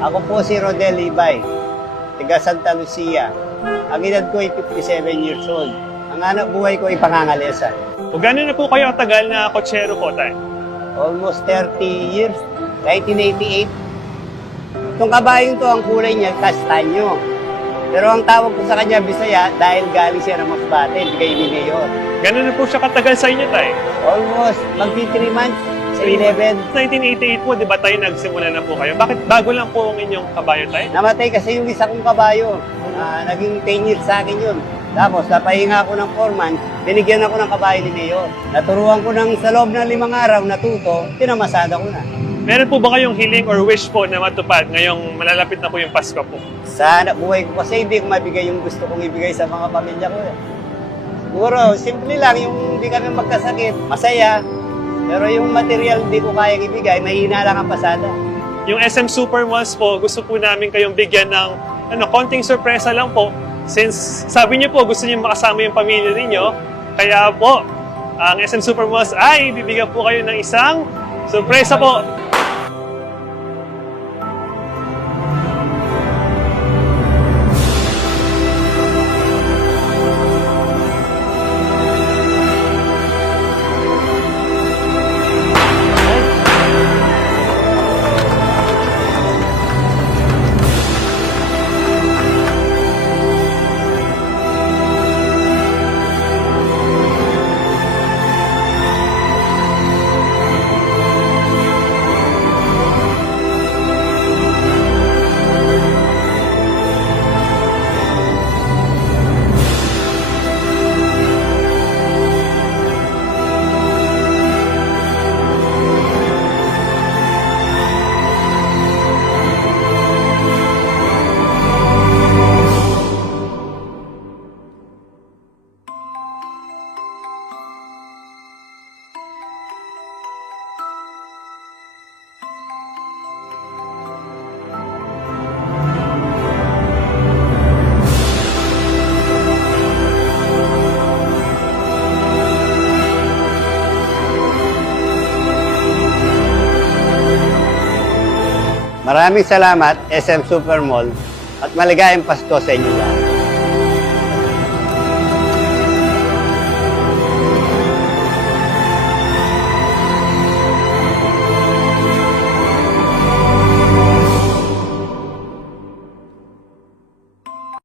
Ako po si Rodel Ibay, taga Santa Lucia. Ang edad ko ay 57 years old. Ang anak buhay ko ay pangangalesa. O gano'n na po kayo katagal na kotsero po, tay? Almost 30 years, 1988. Itong kabayong to, ang kulay niya, kastanyo. Pero ang tawag ko sa kanya, Bisaya, dahil galing siya ng Masbate, bigay ni Mayor. Gano'n na po siya katagal sa inyo, tay? Almost, magti 3 months sa 11. 1988 po, di ba tayo nagsimula na po kayo? Bakit bago lang po ang inyong kabayo, tay? Namatay kasi yung isa kong kabayo. Naging 10 years sa akin yun. Tapos, napahinga ako ng 4 months, binigyan ako ng kabayo ni Mayor. Naturuan ko ng sa loob ng 5 araw natuto, pinamasada ko na. Meron po ba kayong hiling or wish po na matupad ngayong malalapit na po yung Pasko po? Sa anak buhay ko kasi hindi ko mabigay yung gusto kong ibigay sa mga pamilya ko. Siguro, simple lang yung hindi kami magkasakit, masaya. Pero yung material hindi ko kayang ibigay, mahina lang ang pasada. Yung SM Super Malls po, gusto po namin kayong bigyan ng konting sorpresa lang po. Since sabi niyo po, gusto niyo makasama yung pamilya ninyo, kaya po, ang SM Super Malls ay bibigyan po kayo ng isang sorpresa po. Maraming salamat, SM Super Mall, at maligayang Pasko sa inyo lahat.